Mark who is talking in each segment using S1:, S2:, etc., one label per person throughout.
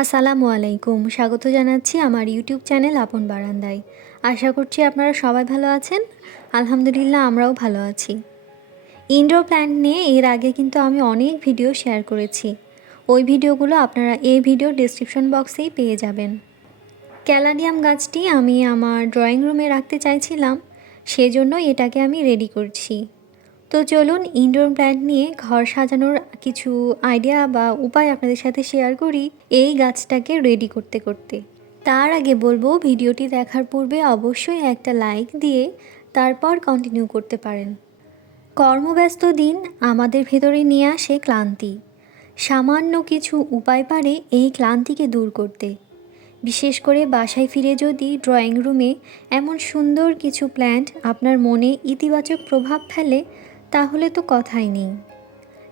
S1: আসসালামু আলাইকুম। স্বাগত জানাচ্ছি আমার ইউটিউব চ্যানেল আপন বারান্দায়। আশা করছি আপনারা সবাই ভালো আছেন। আলহামদুলিল্লাহ আমরাও ভালো আছি। ইনডোর প্ল্যান্ট নিয়ে এর আগে কিন্তু আমি অনেক ভিডিও শেয়ার করেছি। ওই ভিডিওগুলো আপনারা এই ভিডিও ডিসক্রিপশন বক্সেই পেয়ে যাবেন। ক্যালাডিয়াম গাছটি আমি আমার ড্রয়িং রুমে রাখতে চাইছিলাম। সেজন্য এটাকে আমি রেডি করছি। তো চলুন ইনডোর প্ল্যান্ট নিয়ে ঘর সাজানোর কিছু আইডিয়া বা উপায় আপনাদের সাথে শেয়ার করি এই গাছটাকে রেডি করতে করতে। তার আগে বলব, ভিডিওটি দেখার পূর্বে অবশ্যই একটা লাইক দিয়ে তারপর কন্টিনিউ করতে পারেন। কর্মব্যস্ত দিন আমাদের ভেতরে নিয়ে আসে ক্লান্তি। সামান্য কিছু উপায় পারে এই ক্লান্তিকে দূর করতে। বিশেষ করে বাসায় ফিরে যদি ড্রয়িং রুমে এমন সুন্দর কিছু প্ল্যান্ট আপনার মনে ইতিবাচক প্রভাব ফেলে তাহলে তো কথাই নেই।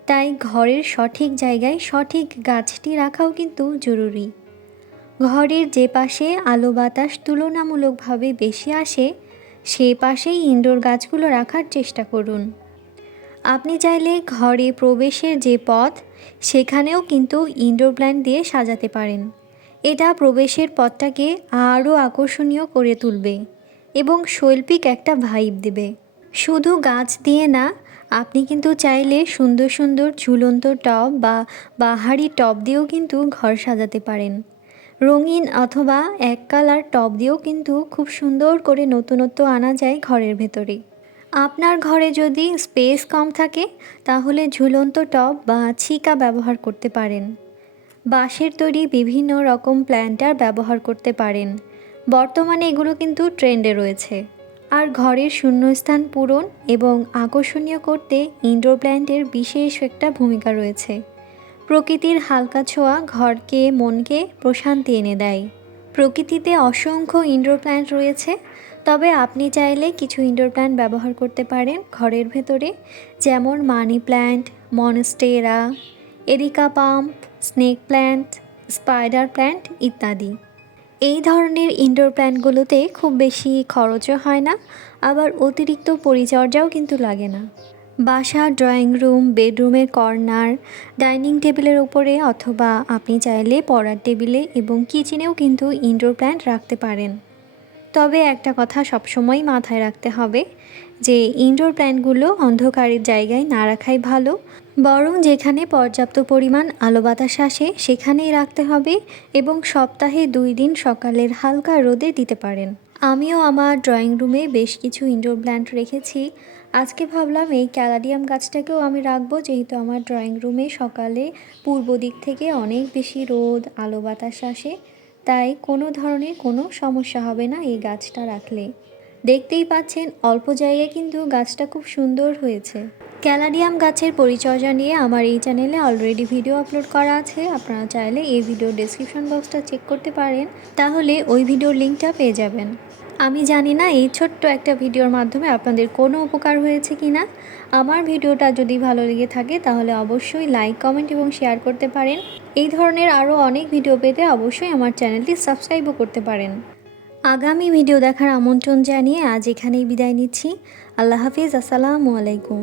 S1: তাই ঘরের সঠিক জায়গায় সঠিক গাছটি রাখাও কিন্তু জরুরি। ঘরের যে পাশে আলো বাতাস তুলনামূলকভাবে বেশি আসে, সে পাশেই ইনডোর গাছগুলো রাখার চেষ্টা করুন। আপনি চাইলে ঘরে প্রবেশের যে পথ, সেখানেও কিন্তু ইনডোর প্ল্যান্ট দিয়ে সাজাতে পারেন। এটা প্রবেশের পথটাকে আরও আকর্ষণীয় করে তুলবে এবং শৈল্পিক একটা ভাইব দেবে। শুধু গাছ দিয়ে না আপনি কিন্তু চাইলে সুন্দর সুন্দর ঝুলন্ত টব বা বাহারি টব দিয়েও কিন্তু ঘর সাজাতে পারেন। রঙিন অথবা এক কালার টব দিয়েও কিন্তু খুব সুন্দর করে নতুনত্ব আনা যায় ঘরের ভেতরে। আপনার ঘরে যদি স্পেস কম থাকে, তাহলে ঝুলন্ত টব বা ছিকা ব্যবহার করতে পারেন। বাঁশের তৈরি বিভিন্ন রকম প্ল্যান্টার ব্যবহার করতে পারেন। বর্তমানে এগুলো কিন্তু ট্রেন্ডে রয়েছে। আর ঘরের শূন্যস্থান পূরণ এবং আকর্ষণীয় করতে ইনডোর প্ল্যান্টের বিশেষ একটা ভূমিকা রয়েছে। প্রকৃতির হালকা ছোঁয়া ঘরকে, মনকে প্রশান্তি এনে দেয়। প্রকৃতিতে অসংখ্য ইনডোর প্ল্যান্ট রয়েছে, তবে আপনি চাইলে কিছু ইনডোর প্ল্যান্ট ব্যবহার করতে পারেন ঘরের ভেতরে, যেমন মানি প্ল্যান্ট মনস্টেরা এরিকা পাম্প স্নেক প্ল্যান্ট স্পাইডার প্ল্যান্ট ইত্যাদি। এই ধরনের ইনডোর প্ল্যান্টগুলোতে খুব বেশি খরচও হয় না, আবার অতিরিক্ত পরিচর্যাও কিন্তু লাগে না। বাসা ড্রয়িং রুম বেডরুমের কর্নার ডাইনিং টেবিলের উপরে অথবা আপনি চাইলে পড়ার টেবিলে এবং কিচেনেও কিন্তু ইনডোর প্ল্যান্ট রাখতে পারেন। তবে একটা কথা সবসময় মাথায় রাখতে হবে যে ইনডোর প্ল্যান্টগুলো অন্ধকারের জায়গায় না রাখাই ভালো। বরং যেখানে পর্যাপ্ত পরিমাণ আলো বাতাস আসে, সেখানেই রাখতে হবে এবং সপ্তাহে দুই দিন সকালের হালকা রোদে দিতে পারেন। আমিও আমার ড্রয়িং রুমে বেশ কিছু ইনডোর প্ল্যান্ট রেখেছি। আজকে ভাবলাম এই ক্যালাডিয়াম গাছটাকেও আমি রাখব, যেহেতু আমার ড্রয়িং রুমে সকালে পূর্ব দিক থেকে অনেক বেশি রোদ, আলো বাতাস আসে। তাই কোনো ধরনের কোনো সমস্যা হবে না এই গাছটা রাখলে। দেখতেই পাচ্ছেন, অল্প জায়গায় কিন্তু গাছটা খুব সুন্দর হয়েছে। ক্যালাডিয়াম গাছের পরিচর্যা নিয়ে আমার এই চ্যানেলে অলরেডি ভিডিও আপলোড করা আছে। আপনারা চাইলে এই ভিডিও ডেসক্রিপশন বক্সটা চেক করতে পারেন। তাহলে ওই ভিডিওর লিঙ্কটা পেয়ে যাবেন। আমি জানি না এই ছোট্ট একটা ভিডিওর মাধ্যমে আপনাদের কোনো উপকার হয়েছে কি না। আমার ভিডিওটা যদি ভালো লেগে থাকে তাহলে অবশ্যই লাইক, কমেন্ট এবং শেয়ার করতে পারেন। এই ধরনের আরও অনেক ভিডিও পেতে অবশ্যই আমার চ্যানেলটি সাবস্ক্রাইবও করতে পারেন। আগামী ভিডিও দেখার আমন্ত্রণ জানিয়ে আজ এখানেই বিদায় নিচ্ছি। আল্লাহ হাফিজ, আসসালামু আলাইকুম।